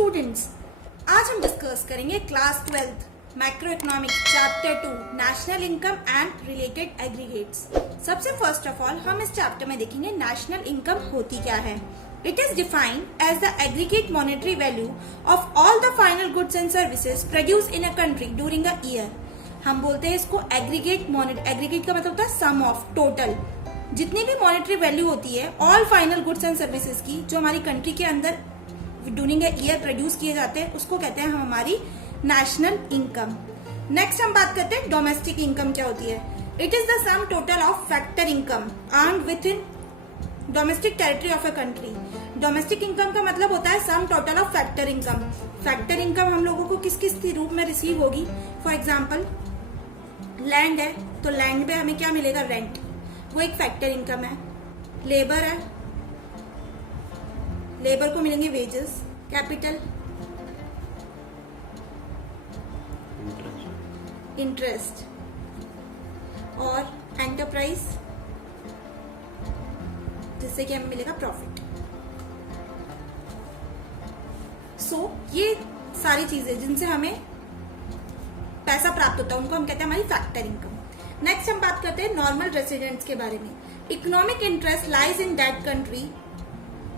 Students, आज हम discuss करेंगे class 12th macro economics chapter 2 national income and related aggregates. सबसे फर्स्ट ऑफ ऑल हम इस चैप्टर में देखेंगे नेशनल इनकम होती क्या है। It is defined as the aggregate monetary value of all the final goods and services produce in a country during a year. हम बोलते हैं इसको एग्रीगेट एग्रीगेट का मतलब होता है सम ऑफ टोटल, जितनी भी मॉनेटरी वैल्यू होती है all final goods and services की जो हमारी कंट्री के अंदर ड्यूरिंग ए ईयर प्रोड्यूस किए जाते हैं, उसको कहते हैं हमारी नेशनल इनकम। नेक्स्ट हम बात करते हैं डोमेस्टिक इनकम क्या होती है। It is the sum total of factor income earned with in domestic territory of a country. Domestic income का मतलब होता है sum total of factor income. Factor income हम लोगों को किस किस रूप में रिसीव होगी। फॉर एग्जाम्पल लैंड है तो लैंड पे हमें क्या मिलेगा, रेंट, वो एक फैक्टर इनकम है। लेबर है, लेबर को मिलेंगे वेजेस। कैपिटल, इंटरेस्ट, और एंटरप्राइज जिससे कि हमें मिलेगा प्रॉफिट। सो ये सारी चीजें जिनसे हमें पैसा प्राप्त होता है उनको हम कहते हैं हमारी फैक्टर इनकम। नेक्स्ट हम बात करते हैं नॉर्मल रेसिडेंट्स के बारे में। Economic interest lies in that country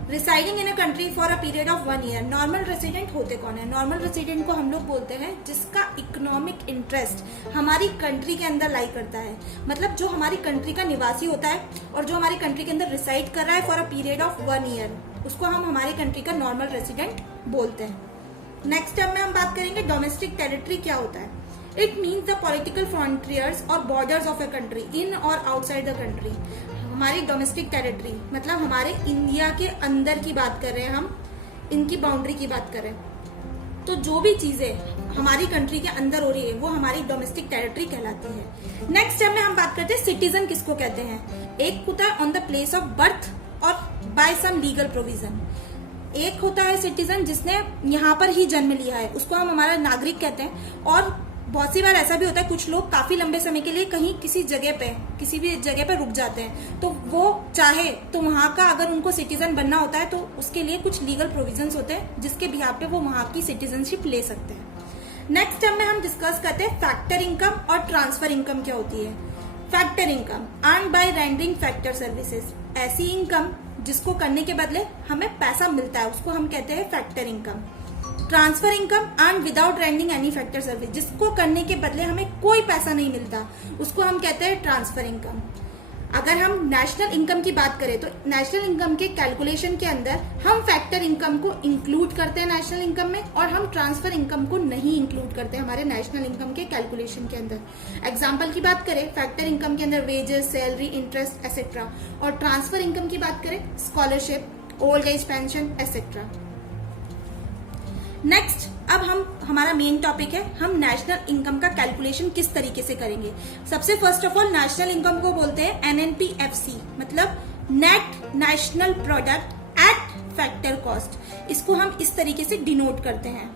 residing in a country for a period of 1 year. Normal resident होते कौन है? नॉर्मल रेसिडेंट को हम लोग बोलते हैं जिसका इकोनॉमिक इंटरेस्ट हमारी कंट्री के अंदर लाई करता है, मतलब जो हमारी कंट्री का निवासी होता है और जो हमारी कंट्री के अंदर रिसाइड कर रहा है for a period of 1 year, उसको हम हमारी कंट्री का नॉर्मल रेसिडेंट बोलते हैं। नेक्स्ट टर्म में हम बात करेंगे डोमेस्टिक टेरिटरी क्या होता है। It means the political frontiers और borders of a country in और आउटसाइड द कंट्री। हमारी डोमेस्टिक टेरिटरी मतलब हमारे इंडिया के अंदर की बात कर रहे हैं, हम इनकी बाउंड्री की बात कर रहे हैं, तो जो भी चीजें हमारी कंट्री के अंदर हो रही है वो हमारी डोमेस्टिक टेरिटरी कहलाती है। नेक्स्ट टाइम में हम बात करते हैं सिटीजन किसको कहते हैं। एक होता है on the place of birth और बाय सम लीगल प्रोविजन। एक होता है सिटीजन जिसने यहाँ पर ही जन्म लिया है, उसको हम हमारा नागरिक कहते हैं। और बहुत सी बार ऐसा भी होता है कुछ लोग काफी लंबे समय के लिए कहीं किसी भी जगह पे रुक जाते हैं, तो वो चाहे तो वहां का अगर उनको सिटीजन बनना होता है तो उसके लिए कुछ लीगल प्रोविजंस होते हैं जिसके बिहाफ पे वो वहां की सिटीजनशिप ले सकते हैं। नेक्स्ट टर्म में हम डिस्कस करते हैं फैक्टर इनकम और ट्रांसफर इनकम क्या होती है। Factor income earn by rendering factor services, ऐसी इनकम जिसको करने के बदले हमें पैसा मिलता है उसको हम कहते हैं factor income. Transfer income earn without rending any factor service, जिसको करने के बदले हमें कोई पैसा नहीं मिलता उसको हम कहते हैं ट्रांसफर इनकम। अगर हम नेशनल इनकम की बात करें तो नेशनल इनकम के कैलकुलेशन के अंदर हम फैक्टर इनकम को इंक्लूड करते हैं नेशनल इनकम में, और हम ट्रांसफर इनकम को नहीं इंक्लूड करते हमारे नेशनल इनकम के कैलकुलेशन के अंदर। एग्जाम्पल की बात करें फैक्टर इनकम के अंदर वेजेस, सैलरी, इंटरेस्ट एक्सेट्रा, और ट्रांसफर इनकम की बात करें scholarship, old age pension etcetera. Next अब हमारा मेन टॉपिक है, हम नेशनल इनकम का कैलकुलेशन किस तरीके से करेंगे। सबसे first of all national income को बोलते हैं NNPFC, मतलब net national product at factor cost. इसको हम इस तरीके से डिनोट करते हैं।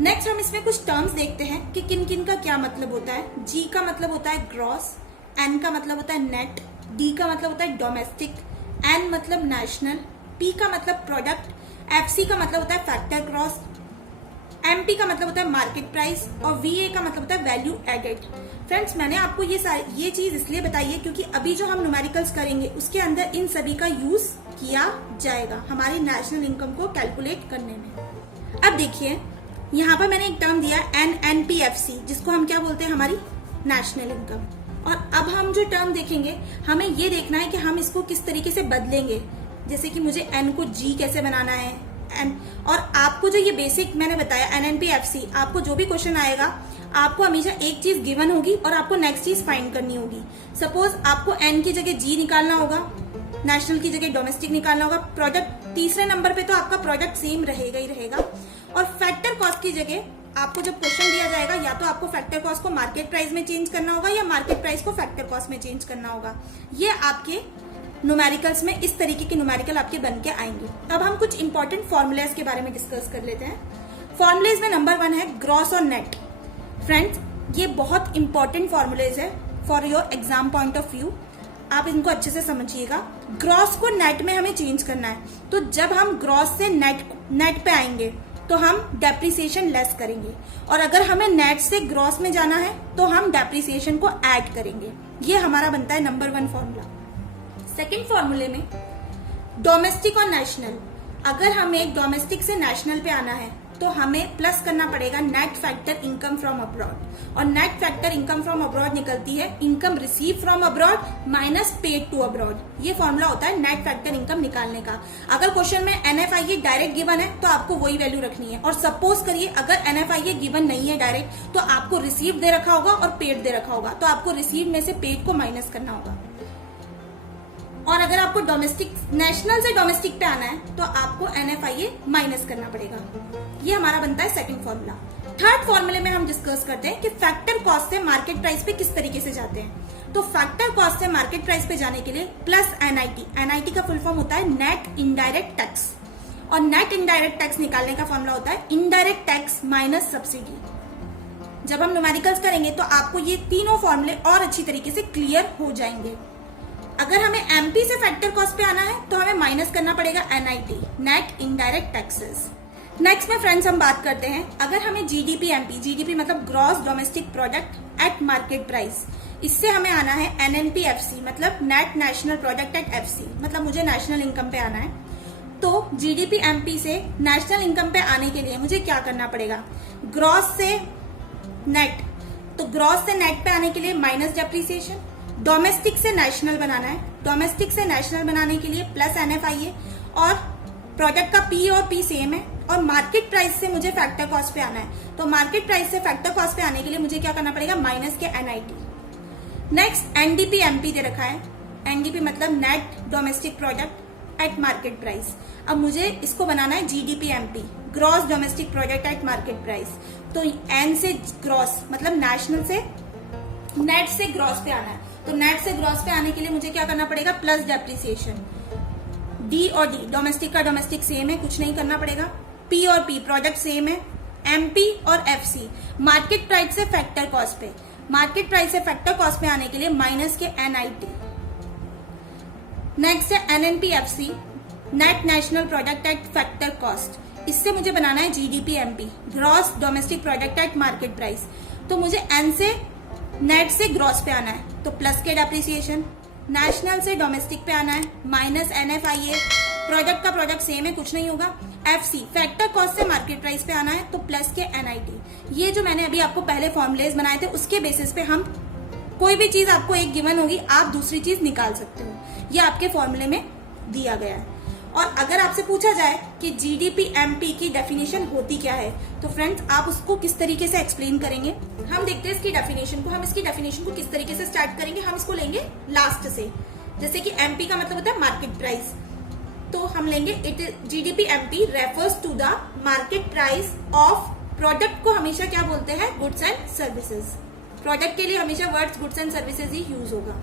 नेक्स्ट हम इसमें कुछ टर्म्स देखते हैं कि किन किन का क्या मतलब होता है। G का मतलब होता है ग्रॉस, N का मतलब होता है नेट, D का मतलब होता है डोमेस्टिक, N मतलब नेशनल, P का मतलब प्रोडक्ट, FC का मतलब होता है फैक्टर कॉस्ट, MP का मतलब होता है मार्केट प्राइस, और VA का मतलब होता है वैल्यू एडेड। फ्रेंड्स मैंने आपको ये चीज इसलिए बताई है क्योंकि अभी जो हम न्यूमेरिकल्स करेंगे उसके अंदर इन सभी का यूज किया जाएगा हमारी नेशनल इनकम को कैलकुलेट करने में। अब देखिए यहाँ पर मैंने एक टर्म दिया NNPFC, जिसको हम क्या बोलते हैं हमारी नेशनल इनकम। और अब हम जो टर्म देखेंगे हमें ये देखना है कि हम इसको किस तरीके से बदलेंगे, जैसे कि मुझे N को G कैसे बनाना है। और आपको जो ये बेसिक मैंने बताया NNPFC, आपको जो भी क्वेश्चन आएगा आपको हमेशा एक चीज गिवन होगी और आपको नेक्स्ट चीज फाइंड करनी होगी। सपोज आपको N की जगह G निकालना होगा, नेशनल की जगह डोमेस्टिक निकालना होगा, प्रोडक्ट तीसरे नंबर पे तो आपका प्रोडक्ट सेम रहेगा ही रहेगा। और फैक्टर कॉस्ट की जगह आपको जब क्वेश्चन दिया जाएगा या तो आपको फैक्टर कॉस्ट को मार्केट प्राइस में चेंज करना होगा या मार्केट प्राइस को फैक्टर कॉस्ट में चेंज करना होगा। ये आपके न्यूमेरिकल्स में इस तरीके के न्यूमेरिकल आपके बन के आएंगे। अब हम कुछ इंपॉर्टेंट फॉर्मूलाज के बारे में डिस्कस कर लेते हैं। फॉर्मूलाज में नंबर 1 है ग्रॉस और नेट। फ्रेंड्स ये बहुत इंपॉर्टेंट फॉर्मूलाज है for your exam point of view, आप इनको अच्छे से समझिएगा। ग्रॉस को नेट में हमें चेंज करना है, तो जब हम ग्रॉस से नेट पे आएंगे तो हम डेप्रिसिएशन लेस करेंगे, और अगर हमें नेट से ग्रॉस में जाना है तो हम डेप्रिसिएशन को ऐड करेंगे। ये हमारा बनता है नंबर 1 फॉर्मूला। सेकेंड फॉर्मूले में डोमेस्टिक और नेशनल, अगर हमें डोमेस्टिक से नेशनल पे आना है तो हमें प्लस करना पड़ेगा net factor income from abroad, और net factor income from abroad निकलती है income receive from abroad minus paid to abroad. ये फॉर्मूला होता है नेट फैक्टर इनकम निकालने का। अगर क्वेश्चन में NFIA डायरेक्ट गिवन है तो आपको वही वैल्यू रखनी है, और सपोज करिए अगर NFIA गिवन नहीं है डायरेक्ट, तो आपको रिसीव दे रखा होगा और पेड दे रखा होगा, तो आपको रिसीव में से पेड को माइनस करना होगा। और अगर आपको डोमेस्टिक नेशनल से डोमेस्टिक पे आना है तो आपको NFIA माइनस करना पड़ेगा। ये हमारा बनता है सेकंड फॉर्मूला। थर्ड फॉर्मूले में हम डिस्कस करते हैं कि फैक्टर कॉस्ट से मार्केट प्राइस पे किस तरीके से जाते हैं। तो फैक्टर कॉस्ट से मार्केट प्राइस पे जाने के लिए प्लस NIT का फुल फॉर्म होता है नेट इनडायरेक्ट टैक्स, और नेट इनडायरेक्ट टैक्स निकालने का फॉर्मूला होता है इनडायरेक्ट टैक्स माइनस सब्सिडी। जब हम न्यूमेरिकल्स करेंगे तो आपको ये तीनों फॉर्मूले और अच्छी तरीके से क्लियर हो जाएंगे। अगर हमें MP से फैक्टर कॉस्ट पे आना है तो हमें माइनस करना पड़ेगा NIT net indirect taxes. Next में फ्रेंड्स हम बात करते हैं, अगर हमें GDP MP, GDP मतलब gross domestic product at market price, इससे हमें आना है NNP FC मतलब net national product at FC, मतलब मुझे नेशनल इनकम पे आना है। तो GDP MP से नेशनल इनकम पे आने के लिए मुझे क्या करना पड़ेगा, ग्रॉस से नेट, तो ग्रॉस से नेट पे आने के लिए माइनस डेप्रिसिएशन, डोमेस्टिक से नेशनल बनाना है, डोमेस्टिक से नेशनल बनाने के लिए प्लस NFIA, और प्रोडक्ट का P और P सेम है, और मार्केट प्राइस से मुझे फैक्टर कॉस्ट पे आना है, तो मार्केट प्राइस से फैक्टर कॉस्ट पे आने के लिए मुझे क्या करना पड़ेगा, माइनस के NIT। नेक्स्ट NDP MP दे रखा है, NDP मतलब net domestic product at market price. अब मुझे इसको बनाना है GDP MP gross domestic product at market price, तो N से ग्रॉस मतलब नेशनल से नेट से ग्रॉस पे आना है, तो नेट से ग्रॉस पे आने के लिए मुझे क्या करना पड़ेगा, प्लस डेप्रिसिएशन। D और D डोमेस्टिक का डोमेस्टिक सेम है, कुछ नहीं करना पड़ेगा। P और P प्रोडक्ट सेम है। MP और FC मार्केट प्राइस से फैक्टर कॉस्ट पे, मार्केट प्राइस से फैक्टर कॉस्ट पे आने के लिए माइनस के NIT। नेक्स्ट है NNP FC net national product at factor cost, इससे मुझे बनाना है GDP MP gross domestic product at market price, तो मुझे N से नेट से ग्रॉस पे आना है, तो प्लस के डेप्रिसिएशन, नेशनल से डोमेस्टिक पे आना है माइनस NFIA, प्रोडक्ट का प्रोडक्ट सेम है, कुछ नहीं होगा। FC फैक्टर कॉस्ट से मार्केट प्राइस पे आना है, तो प्लस के NIT। ये जो मैंने अभी आपको पहले फॉर्मुलेज बनाए थे उसके बेसिस पे हम कोई भी चीज आपको एक गिवन होगी, आप दूसरी चीज निकाल सकते हो, ये आपके फॉर्मूले में दिया गया है। और अगर आपसे पूछा जाए कि GDP MP की डेफिनेशन होती क्या है, तो फ्रेंड्स आप उसको किस तरीके से एक्सप्लेन करेंगे, हम देखते हैं इसकी डेफिनेशन को। हम इसकी डेफिनेशन को किस तरीके से स्टार्ट करेंगे, हम इसको लेंगे लास्ट से। जैसे कि MP का मतलब होता है मार्केट प्राइस, तो हम लेंगे GDP MP refers to the market price of product को हमेशा क्या बोलते हैं, गुड्स एंड सर्विसेज। प्रोडक्ट के लिए हमेशा words goods and services he use होगा।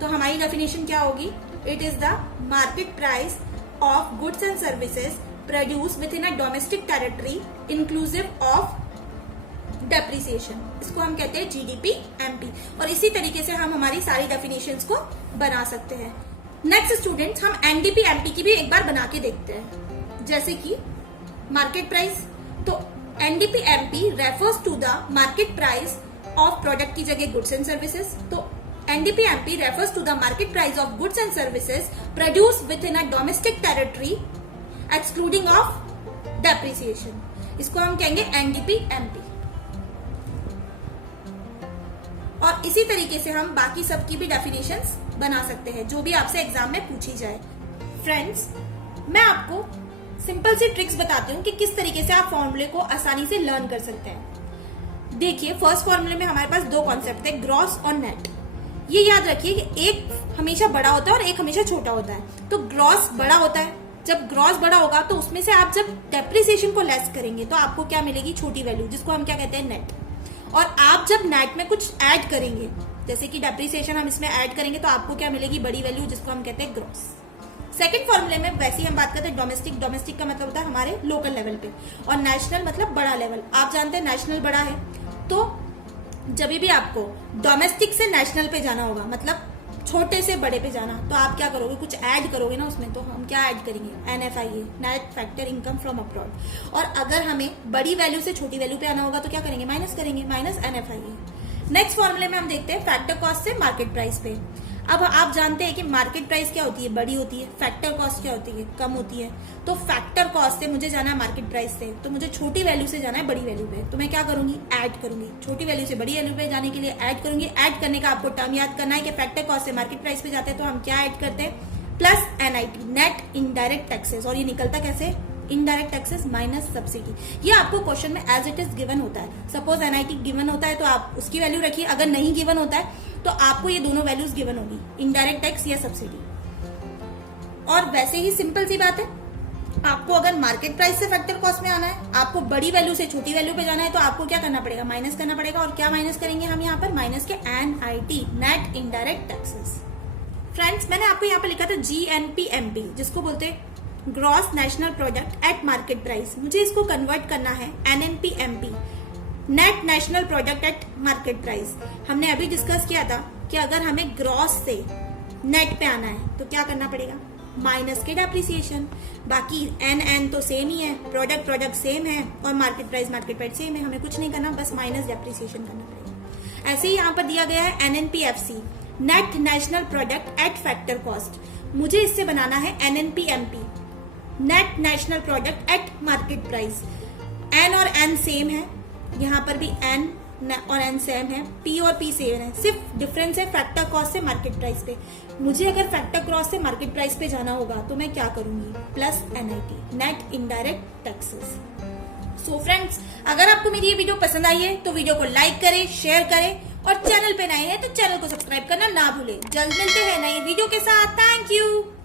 तो हमारी डेफिनेशन क्या होगी, it is the market price of goods and services produced within a domestic territory inclusive of depreciation, इसको हम कहते हैं GDP MP। और इसी तरीके से हम हमारी सारी डेफिनेशंस को बना सकते हैं। नेक्स्ट स्टूडेंट्स, हम NDP MP की भी एक बार बना के देखते हैं। जैसे कि मार्केट प्राइस, तो NDP MP refers to the market price of product की जगह गुड्स एंड सर्विसेज, तो NDP MP refers to the market price of goods and services produced within a domestic territory excluding of depreciation, इसको हम कहेंगे NDP MP। और इसी तरीके से हम बाकी सब की भी डेफिनेशंस बना सकते हैं जो भी आपसे एग्जाम में पूछी जाए। फ्रेंड्स, मैं आपको सिंपल सी ट्रिक्स बताती हूँ कि किस तरीके से आप फॉर्मूले को आसानी से लर्न कर सकते हैं। देखिए, फर्स्ट फॉर्मूले में हमारे पास दो कॉन्सेप्ट है, ग्रॉस और नेट। ये याद रखिए कि एक हमेशा बड़ा होता है और एक हमेशा छोटा होता है। तो ग्रॉस बड़ा होता है, जब ग्रॉस बड़ा होगा तो उसमें से आप जब डेप्रिसिएशन को लेस करेंगे तो आपको क्या मिलेगी, छोटी वैल्यू, जिसको हम क्या कहते हैं, नेट। और आप जब नेट में कुछ ऐड करेंगे, जैसे कि डेप्रिसिएशन हम इसमें ऐड करेंगे, तो आपको क्या मिलेगी, बड़ी वैल्यू, जिसको हम कहते हैं ग्रॉस। सेकंड फॉर्मूले में वैसे ही हम बात करते हैं डोमेस्टिक। डोमेस्टिक का मतलब होता है हमारे लोकल लेवल पे, और नेशनल मतलब बड़ा लेवल। आप जानते हैं नेशनल बड़ा है, तो जब भी आपको डोमेस्टिक से नेशनल पे जाना होगा, मतलब छोटे से बड़े पे जाना, तो आप क्या करोगे, कुछ ऐड करोगे ना उसमें, तो हम क्या ऐड करेंगे, NFIA, net factor income from abroad. और अगर हमें बड़ी वैल्यू से छोटी वैल्यू पे आना होगा तो क्या करेंगे, माइनस करेंगे, माइनस NFIA। नेक्स्ट फॉर्मूले में हम देखते हैं फैक्टर कॉस्ट से मार्केट प्राइस पे। अब आप जानते हैं कि मार्केट प्राइस क्या होती है, बड़ी होती है, फैक्टर कॉस्ट क्या होती है, कम होती है। तो फैक्टर कॉस्ट से मुझे जाना है मार्केट प्राइस से, तो मुझे छोटी वैल्यू से जाना है बड़ी वैल्यू पे, तो मैं क्या करूंगी, ऐड करूंगी। छोटी वैल्यू से बड़ी वैल्यू पे जाने के लिए ऐड करूंगी। ऐड करने का आपको टर्म याद करना है कि फैक्टर कॉस्ट से मार्केट प्राइस पे जाते हैं तो हम क्या ऐड करते हैं, plus NIT, net indirect taxes. और ये निकलता कैसे, इनडायरेक्ट टैक्सेस माइनस सब्सिडी। ये आपको क्वेश्चन में एज इट इज गिवन होता है। सपोज NIT गिवन होता है तो आप उसकी वैल्यू रखिए, अगर नहीं गिवन होता है तो आपको ये दोनों वैल्यूज गिवन होगी, इनडायरेक्ट टैक्स या सब्सिडी। और वैसे ही सिंपल सी बात है, आपको अगर मार्केट प्राइस से फैक्टर कॉस्ट में आना है, आपको बड़ी वैल्यू से छोटी वैल्यू पे जाना है, तो आपको क्या करना पड़ेगा, माइनस करना पड़ेगा। और क्या माइनस करेंगे हम यहाँ पर, माइनस के NIT, net indirect taxes. Friends, मैंने आपको यहाँ पर लिखा था GNPMP, जिसको बोलते हैं gross national product at market price. मुझे इसको कन्वर्ट करना है NNPMP, net national product at market price. हमने अभी डिस्कस किया था कि अगर हमें ग्रॉस से नेट पे आना है तो क्या करना पड़ेगा, माइनस के डेप्रिसिएशन। बाकी NN तो सेम ही है, प्रोडक्ट सेम है, और मार्केट प्राइस सेम है, हमें कुछ नहीं करना, बस माइनस डेप्रिसिएशन करना पड़ेगा। ऐसे ही यहाँ पर दिया गया है NNPFC, net national product at factor cost. मुझे इससे बनाना है NNPMP, net national product at market price. N और N सेम है, यहाँ पर भी N और N सेम है, P और P सेम है, सिर्फ डिफरेंस है फैक्टर कॉस्ट से मार्केट प्राइस पे। मुझे अगर फैक्टर कॉस्ट से मार्केट प्राइस पे जाना होगा तो मैं क्या करूंगी, plus NIT, net indirect taxes. So friends, अगर आपको मेरी ये वीडियो पसंद आई है तो वीडियो को लाइक करें, शेयर करें, और चैनल पे नए हैं तो चैनल को सब्सक्राइब करना ना भूलें। जल्द मिलते हैं नई वीडियो के साथ। Thank you.